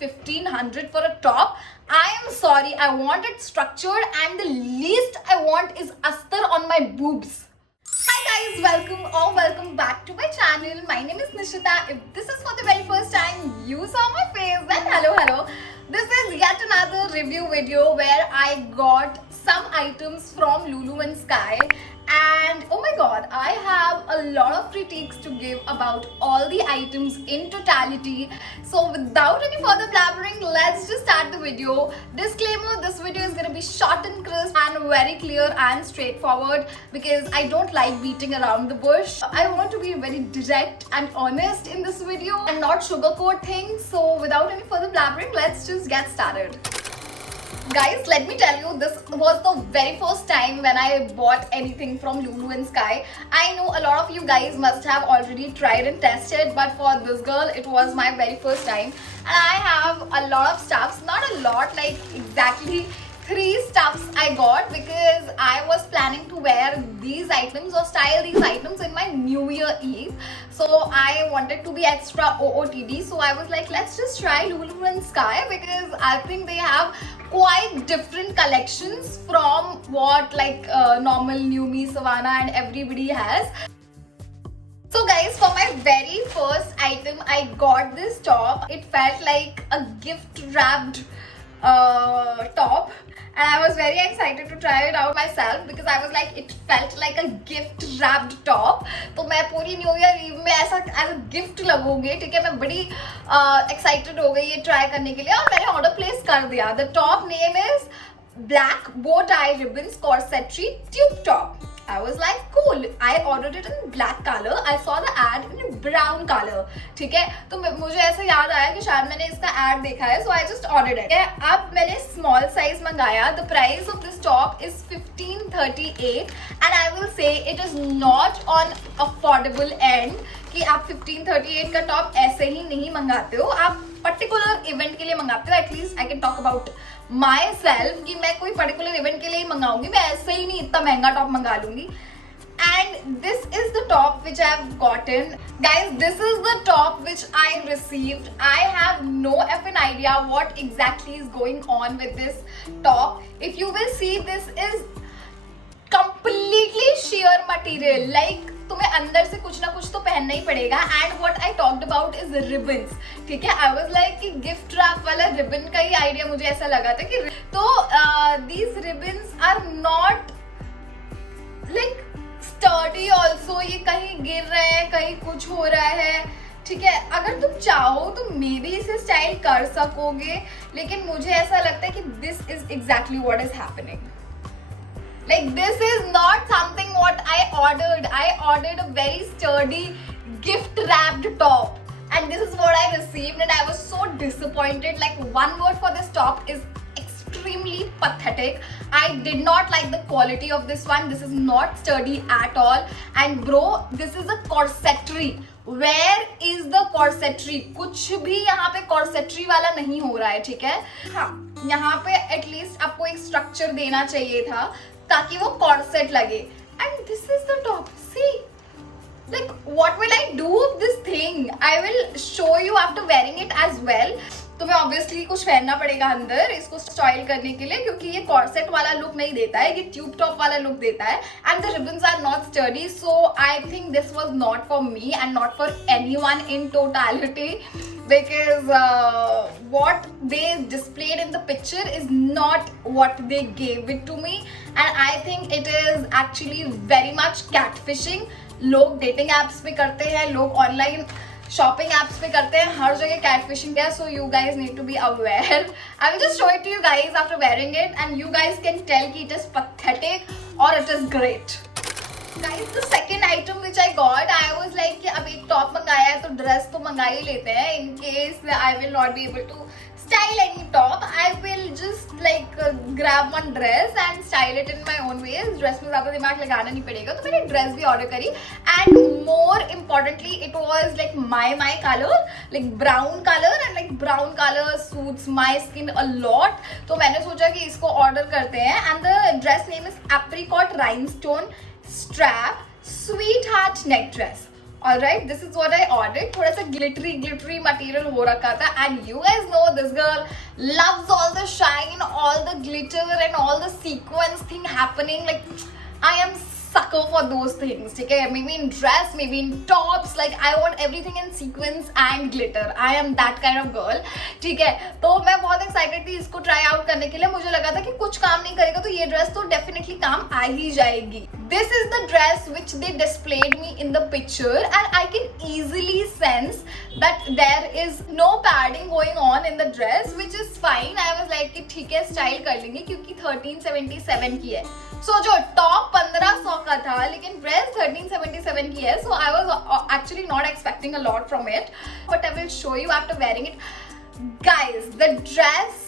1500 for a top. I am sorry, I want it structured, and the least I want is astar on my boobs. Hi guys, welcome back to my channel. My name is Nishita. If this is for the very first time you saw my face, then hello. This is yet another review video where I got some items from Lulu and Sky, and oh my god, I have a lot of critiques to give about all the items in totality. So without any further blabbering, let's just start the video. Disclaimer, this video is gonna be short and crisp and very clear and straightforward because I don't like beating around the bush. I want to be very direct and honest in this video and not sugarcoat things. So without any further blabbering, let's just get started. Guys, let me tell you, this was the very first time when I bought anything from Lulu and Sky. I know a lot of you guys must have already tried and tested, but for this girl, it was my very first time. And I have a lot of stuffs, not a lot, like exactly 3 stuffs I got because I was planning to wear these items or style these items in my New Year Eve. So I wanted to be extra OOTD. So I was like, let's just try Lulu and Sky because I think they have quite different collections from what like normal New Me, Savannah and everybody has. So guys, for my very first item, I got this top. It felt like a gift wrapped top, and I was very excited to try it out myself because I was like, it felt like a gift wrapped top. तो मैं पूरी new year ewe में ऐसा as a gift लगूंगी, ठीक है. मैं बड़ी excited हो गई ये ट्राई करने के लिए और मैंने ऑर्डर प्लेस कर दिया. The top name is black bow tie ribbons corsetry tube top. I was like, cool. I ordered it in black color. I saw the ad in brown color. ठीक है, तो मुझे ऐसा याद आया कि शायद मैंने इसका ad देखा है, so I just ordered it. अब मैंने small size मंगाया. The price of this top is 1538, and I will say it is not on affordable end. कि आप 1538 का टॉप ऐसे ही नहीं मंगाते हो, आप पर्टिकुलर इवेंट के लिए मंगाते हो. At least I can talk about my self कि मैं कोई पर्टिकुलर इवेंट के लिए ही मंगाऊंगी, मैं ऐसे ही नहीं इतना महंगा टॉप मंगा लूंगी. And this is the top which I have gotten. Guys, this is the top which I received. I have no effing idea what exactly is going on with this top. If you will see, this is completely sheer material. Like तुम्हें अंदर से कुछ ना कुछ तो पहनना ही पड़ेगा. And what I talked about is ribbons, ठीक है. आई वाज लाइक कि गिफ्ट रैप वाला रिबन का ही आइडिया मुझे ऐसा लगा था कि तो these ribbons are not like sturdy also. ये कहीं गिर रहे हैं, कहीं कुछ हो रहा है, ठीक है. अगर तुम चाहो तो मे बी इसे स्टाइल कर सकोगे, लेकिन मुझे ऐसा लगता है कि this is exactly what is happening. Like this is not something what I ordered. I ordered a very sturdy gift wrapped top, and this is what I received, and I was so disappointed. Like one word for this top is extremely pathetic. I did not like the quality of this one. This is not sturdy at all. And bro, this is a corsetry. Where is the corsetry? कुछ भी यहाँ पे corsetry वाला नहीं हो रहा है, ठीक है. हाँ, यहाँ पे एटलीस्ट आपको एक स्ट्रक्चर देना चाहिए था ताकि वो कॉर्सेट लगे. And this is the top. See like what will I do with this thing? I will show you after wearing it as well. तुम्हें ऑब्वियसली कुछ पहनना पड़ेगा अंदर इसको स्टाइल करने के लिए, क्योंकि ये कॉर्सेट वाला लुक नहीं देता है, ये ट्यूब टॉप वाला लुक देता है. And the ribbons are not sturdy, so I think this was not for me and not for anyone in totality, because what they displayed in the picture is not what they gave it to me, and I think it is actually very much catfishing. लोग dating apps पे करते हैं, लोग online shopping apps पे करते हैं, हर जगह catfishing है. So you guys need to be aware. I will just show it to you guys after wearing it, and you guys can tell कि इट इज पथेटिक और it is great. Guys, the second item which I got, I was like कि अब एक top मंगाया है तो dress तो मंगा ही लेते हैं. In case I will not be able to style any top, I will just like grab one dress and style it in my own ways. Dress में ज़्यादा दिमाग लगाना नहीं पड़ेगा, तो मैंने ड्रेस भी ऑर्डर करी. And more importantly, it was like my color, like brown color, and like brown color suits my skin a lot. तो मैंने सोचा कि इसको ऑर्डर करते हैं. And the dress name is Apricot Rhinestone Strap Sweetheart Neck Dress. Alright, this is what I ordered. थोड़ा सा glittery material हो रखा था, and you guys know this girl loves all the shine, all the glitter and all the sequence thing happening. Like I am sucker for those things. ठीक है, maybe in dress, maybe in tops. Like I want everything in sequence and glitter. I am that kind of girl. ठीक है, तो मैं बहुत excited थी इसको try out करने के लिए. मुझे लगा था कि कुछ काम नहीं करेगा तो ये dress तो definitely काम आ ही जाएगी. This is the dress which they displayed me in the picture, and I can easily sense that there is no padding going on in the dress, which is fine. I was like कि ठीक है style कर लेंगे क्योंकि 1377 की है. So जो top 1500 का था लेकिन dress 1377 की है. So I was actually not expecting a lot from it, but I will show you after wearing it. Guys, the dress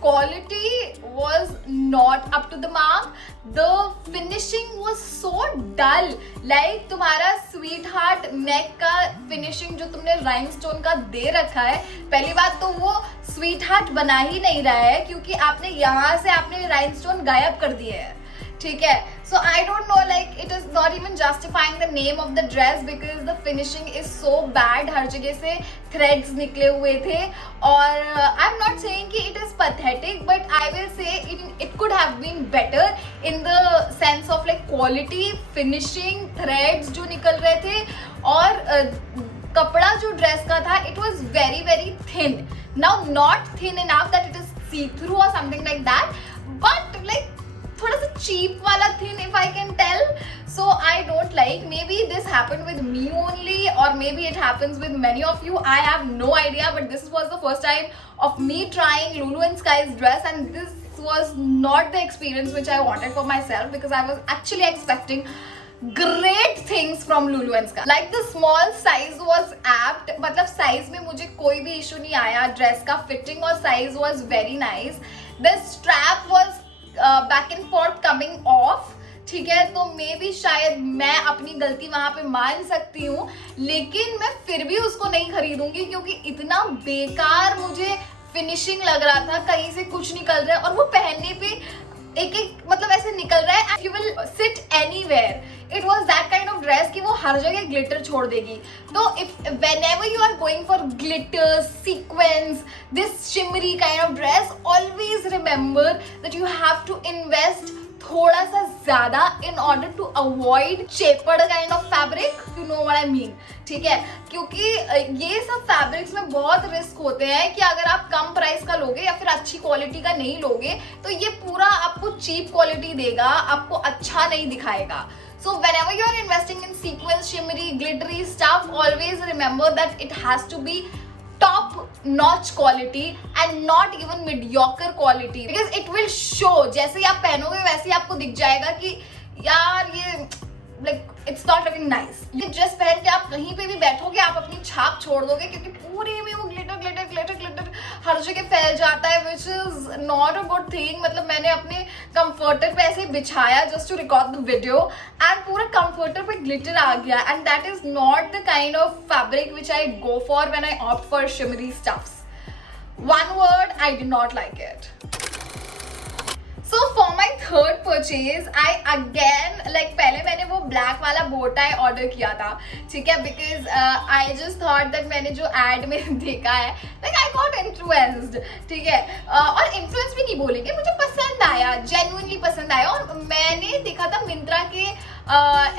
quality was not up to the mark. The finishing was so dull. Like तुम्हारा sweetheart neck का finishing जो तुमने rhinestone का दे रखा है, पहली बात तो वो sweetheart बना ही नहीं रहा है क्योंकि आपने यहाँ से आपने rhinestone गायब कर दिए हैं. ठीक है, so I don't know, like it is not even justifying the name of the dress because the finishing is so bad. हर जगह से threads निकले हुए थे और I'm not saying कि it is pathetic, but I will say it could have been better in the sense of like quality, finishing, threads जो निकल रहे थे और कपड़ा जो ड्रेस का था it was very thin. Now not thin enough that it is see through or something like that, but like थोड़ा सा cheap वाला thin if I can tell. So I don't like. Maybe this happened with me only or maybe it happens with many of you. I have no idea, but this was the first time of me trying Lulu & Sky's dress, and this was not the experience which I wanted for myself because I was actually expecting great things from Lulu & Sky. Like the small size was apt. मतलब size में मुझे कोई भी issue नहीं आया. Dress का fitting और size was very nice. The strap was back and fourth coming of. ठीक है, तो मे भी शायद मैं अपनी गलती वहां पे मान सकती हूँ, लेकिन मैं फिर भी उसको नहीं खरीदूंगी क्योंकि इतना बेकार मुझे फिनिशिंग लग रहा था. कहीं से कुछ निकल रहा है और वो पहनने पे एक मतलब ऐसे निकल रहा है. You will sit anywhere. It was that kind of dress कि वो हर जगह ग्लिटर छोड़ देगी. तो if whenever you are going for glitter, sequence, this shimmery kind of dress, always remember that you have to invest थोड़ा सा ज्यादा in order to avoid cheaper kind of fabric. You know what I mean? ठीक है, क्योंकि ये सब fabrics में बहुत रिस्क होते हैं कि अगर आप कम प्राइस का लोगे या फिर अच्छी क्वालिटी का नहीं लोगे तो ये पूरा आपको चीप क्वालिटी देगा, आपको अच्छा नहीं दिखाएगा. So whenever you are investing in sequence, shimmery, glittery stuff, always remember that it has to be top notch quality and not even mediocre quality because it will show. जैसे ही आप पहनोगे वैसे ही आपको दिख जाएगा कि यार ये like it's not looking nice. ये ड्रेस पहन के आप कहीं पे भी बैठोगे आप अपनी छाप छोड़ दोगे क्योंकि पूरे में वो ग्लिटर हर जगह फैल जाता है, which is not a good thing. मतलब मैंने अपने कंफर्टर पे ऐसे बिछाया just to record the video and पूरा कंफर्टर पे ग्लिटर आ गया, and that is not the kind of fabric which I go for when I opt for shimmery stuffs. One word, I did not like it. So for my third purchase, I again like पहले मैंने वो black वाला bow tie order किया था. ठीक है, because I just thought that मैंने जो ad में देखा है like I got influenced. ठीक है, और influence भी नहीं बोलेंगे, मुझे पसंद आया, genuinely पसंद आया. और मैंने देखा था मिंत्रा के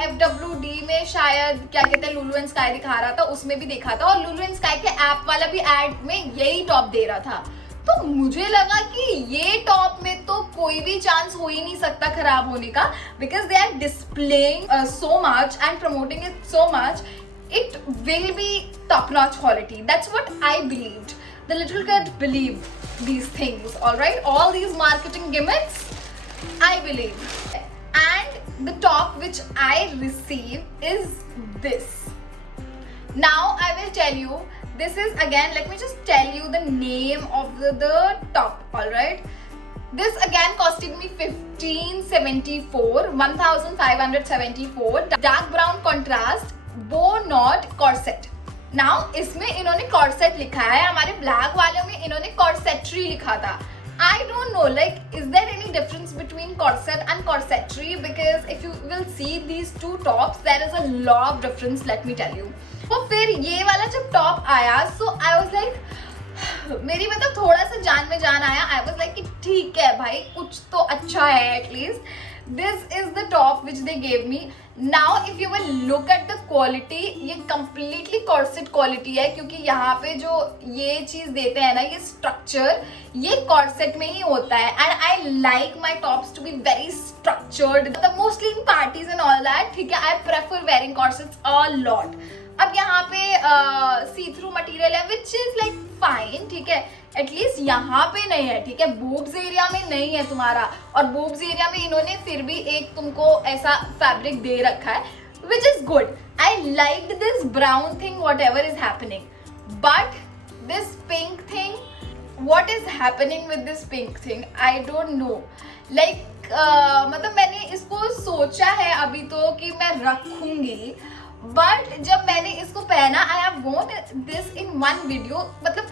FWD में शायद क्या कहते हैं लुलु एंड स्काई दिखा रहा था, उसमें भी देखा था और लुलु एंड स्काई के ऐप वाला भी एड में यही टॉप दे रहा था. तो मुझे लगा कि ये टॉप में तो कोई भी चांस हो ही नहीं सकता खराब होने का because they are displaying so much and promoting it so much. It will be top-notch quality. That's what I believed. The little kid believe these things, all right? All these marketing gimmicks, I believe. And the top which I received is this. Now I will tell you. This is again. Let me just tell you the name of the top. All right. This again costed me 1574, 1574. Dark brown contrast. Bow knot corset. Now इसमें इन्होंने corset लिखा है, हमारे black वालों में इन्होंने corsetry लिखा था. I don't know, like is there any the difference between corset and corsetry because if you will see these two tops, there is a lot of difference, let me tell you. तो फिर ये वाला जब top आया, so I was like मेरी मतलब थोड़ा सा जान में जान आया. I was like कि ठीक है भाई, कुछ तो अच्छा है at least. This is the top which they gave me. Now if you will look at the quality, ये completely corset quality है क्योंकि यहाँ पे जो ये चीज़ देते हैं ना, ये structure, ये corset में ही होता है. And I like my tops to be very structured. मतलब mostly in parties and all that, ठीक है, I prefer wearing corsets a lot. अब यहाँ पे सी थ्रू मटीरियल है विच इज लाइक फाइन, ठीक है, एटलीस्ट यहाँ पे नहीं है, ठीक है, बूब्स एरिया में नहीं है तुम्हारा, और बूब्स एरिया में इन्होंने फिर भी एक तुमको ऐसा फैब्रिक दे रखा है which is good. I like this brown thing what ever is happening, but this pink thing, what is happening with this pink thing, I don't know. like मतलब मैंने इसको सोचा है अभी तो कि मैं रखूंगी, बट जब मैंने इसको पहना, I have worn this in one video, मतलब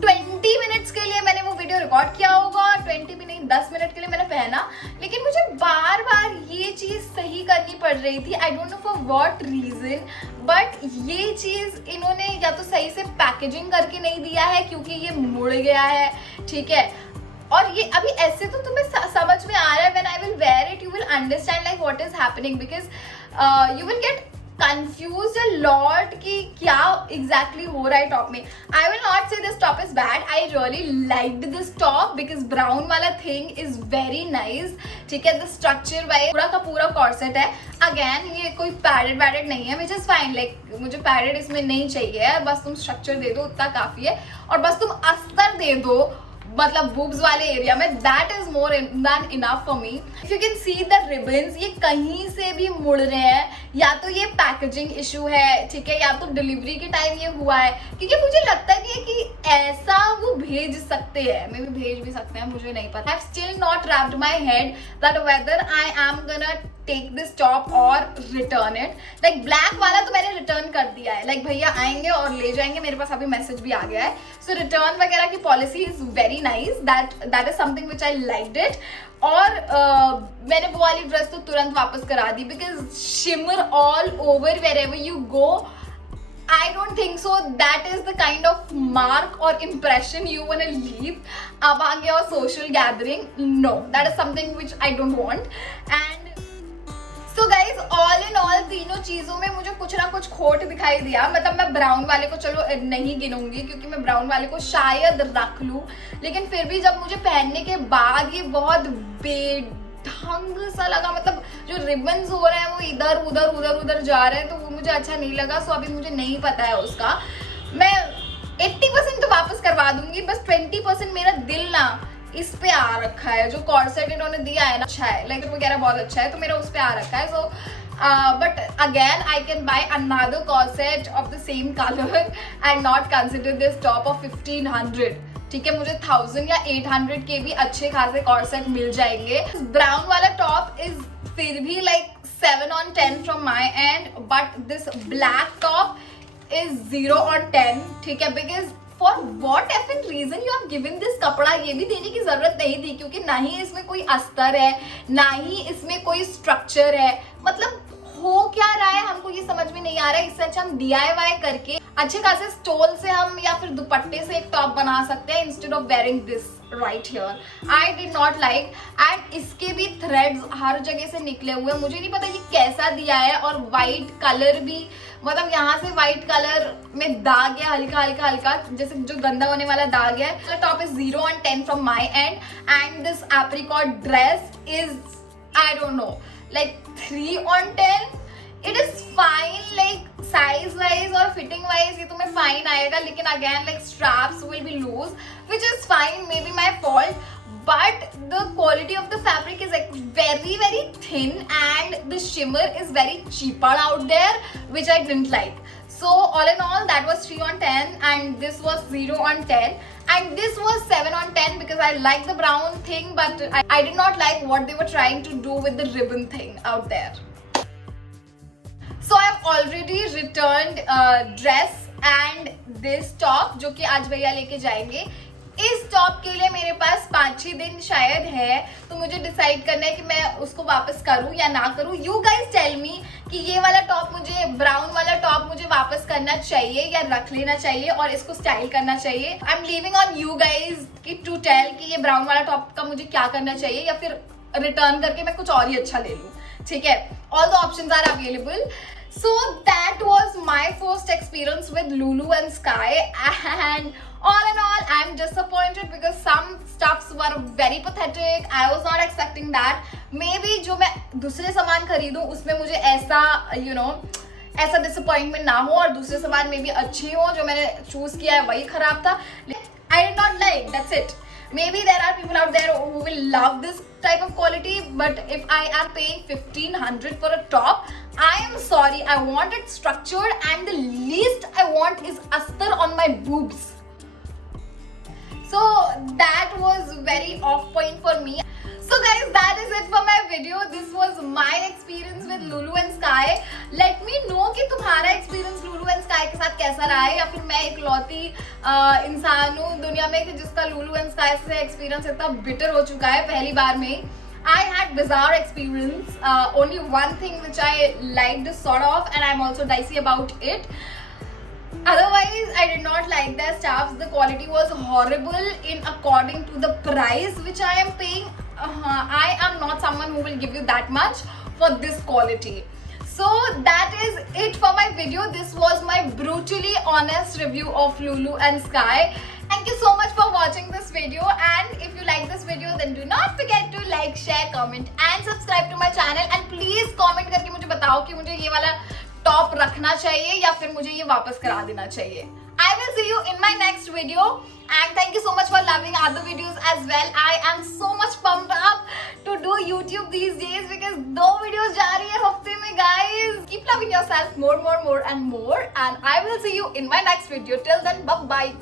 20 मिनट्स के लिए मैंने वो वीडियो रिकॉर्ड किया होगा, 20 भी नहीं 10 मिनट के लिए मैंने पहना, लेकिन मुझे बार बार ये चीज़ सही करनी पड़ रही थी. I don't know for what reason, but ये चीज़ इन्होंने या तो सही से पैकेजिंग करके नहीं दिया है क्योंकि ये मुड़ गया है, ठीक है, और ये अभी ऐसे तो तुम्हें समझ में आ रहा है. When I will where it you will understand like what is happening, because you will get confused a lot कि क्या exactly हो रहा है टॉप में. I will not say this top is bad. I really liked this top because brown वाला thing is very nice. ठीक है, the structure wise पूरा का पूरा corset है. Again ये कोई padded नहीं है, which is fine. like मुझे padded इसमें नहीं चाहिए, बस तुम structure दे दो उतना काफी है, और बस तुम अस्तर दे दो मतलब बूब्स वाले एरिया में, that is more than enough for me. If you can see the ribbons, ये कहीं से भी मुड़ रहे हैं, या तो ये पैकेजिंग इशू है, ठीक है, या तो डिलीवरी के टाइम ये हुआ है, क्योंकि मुझे लगता है कि ऐसा वो भेज सकते हैं, मे बी भेज भी सकते हैं, मुझे नहीं पता. I have still not wrapped my head that whether I am gonna take this top और रिटर्न इट. लाइक ब्लैक वाला तो मैंने रिटर्न कर दिया है, लाइक भैया आएंगे और ले जाएंगे, मेरे पास अभी मैसेज भी आ गया है. सो रिटर्न वगैरह की policy is very nice, that is something which I liked it. और मैंने वो वाली ड्रेस तो तुरंत वापस करा दी because shimmer all over wherever you go. I don't think so. That is the kind of mark or impression you wanna leave अब आगे और social gathering. No, that is something which I don't want. And so guys, all in all तीनों चीजों में मुझे कुछ ना कुछ खोट दिखाई दिया. मतलब मैं ब्राउन वाले को चलो नहीं गिनूंगी क्योंकि मैं ब्राउन वाले को शायद रख लूं, लेकिन फिर भी जब मुझे पहनने के बाद ये बहुत ढंग सा लगा. मतलब जो रिबन्स हो रहे हैं वो इधर उधर जा रहे हैं, तो वो मुझे अच्छा नहीं लगा. सो अभी मुझे नहीं पता है उसका. मैं 80% तो वापस करवा दूंगी, बस 20% मेरा दिल ना इस पे आ रखा है. जो कॉर्सेट इन्होंने दिया है ना अच्छा है, लाइक वगैरह बहुत अच्छा है, तो मेरा उस पे आ रखा है. So but again I can by another corset of the same colour and not consider this top of 1500. ठीक है, मुझे 1000 या 800 के भी अच्छे खासे कॉर्सेट मिल जाएंगे. ब्राउन वाला टॉप इज फिर भी like 7 on 10 from my end, but this black top is 0 on 10. ठीक है, because for what effin reason you have given this कपड़ा, ये भी देने की जरूरत नहीं थी क्योंकि ना ही इसमें कोई अस्तर है, ना ही इसमें कोई स्ट्रक्चर है. मतलब हो क्या रहा है हमको ये समझ में नहीं आ रहा है. इससे अच्छा हम DIY करके अच्छे खासे स्टोल से हम या फिर दुपट्टे से एक टॉप बना सकते हैं instead of wearing this right here. I did not like. And इसके भी थ्रेड्स हर जगह से निकले हुए, मुझे नहीं पता ये कैसा दिया है. और वाइट कलर भी, मतलब यहाँ से वाइट कलर में दाग है हल्का जैसे जो गंदा होने वाला दाग है. Top is 0 on 10 from my and. And this apricot dress is I don't no like 3 on 10. It is fine like size wise और fitting wise ये तुम्हें fine आएगा, लेकिन again like straps will be loose which is fine, maybe my fault, but the quality of the fabric is like very thin and the shimmer is very cheaper out there which I didn't like. So all in all that was 3 on 10 and this was 0 on 10. And this was 7 on 10 because I like the brown thing, but I did not like what they were trying to do with the ribbon thing out there. So I've already returned dress and this top जो कि आज भैया लेके जाएंगे. इस इस top के लिए मेरे पास 5-6 दिन शायद है, तो मुझे डिसाइड करना है कि मैं उसको वापस करूं या ना करूं। यू गाइज टेल मी कि ये वाला टॉप मुझे, ब्राउन वाला टॉप मुझे वापस करना चाहिए या रख लेना चाहिए और इसको स्टाइल करना चाहिए। I am leaving on you guys कि टू टेल कि ये ब्राउन वाला टॉप का मुझे क्या करना चाहिए, या फिर रिटर्न करके मैं कुछ और ही अच्छा ले लूं। ठीक है, all the options are available. So that was my first experience with Lulu and Sky, and all in all I'm disappointed because some stuffs were very pathetic. I was not expecting that. Maybe जो मैं दूसरे सामान खरीदूं उसमें मुझे ऐसा ऐसा disappointment ना हो और दूसरे सामान में भी अच्छे हो, जो मैंने चूज किया है वही खराब था। I did not like, that's it. Maybe there are people out there who will love this type of quality, but if I am paying 1500 for a top, I am sorry, I want it structured, and the least I want is astar on my boobs. So that was very off point for me. So guys, that is it for my video. This was my experience with Lulu and Sky. Let me know कि तुम्हारा experience Lulu and Sky के साथ कैसा रहा है, या फिर मैं इकलौती इंसान हूँ दुनिया में कि जिसका Lulu and Sky से experience इतना bitter हो चुका है पहली बार में। I had bizarre experience. Only one thing which I liked sort of, and I'm also dicey about it. Otherwise, I did not like their stuffs. The quality was horrible in according to the price which I am paying. I am not someone who will give you that much for this quality. So that is it for my video. This was my brutally honest review of Lulu and Sky. Thank you so much for watching this video, and if you like this video then do not forget to like, share, comment and subscribe to my channel, and please comment करके मुझे बताओ कि मुझे ये वाला top रखना चाहिए या फिर मुझे ये वापस करा देना चाहिए। I will see you in my next video, and thank you so much for loving other videos as well. I am so much pumped up to do YouTube these days because 2 videos जा रही है हफ्ते में guys. Keep loving yourself more and more, and I will see you in my next video. Till then, bye bye.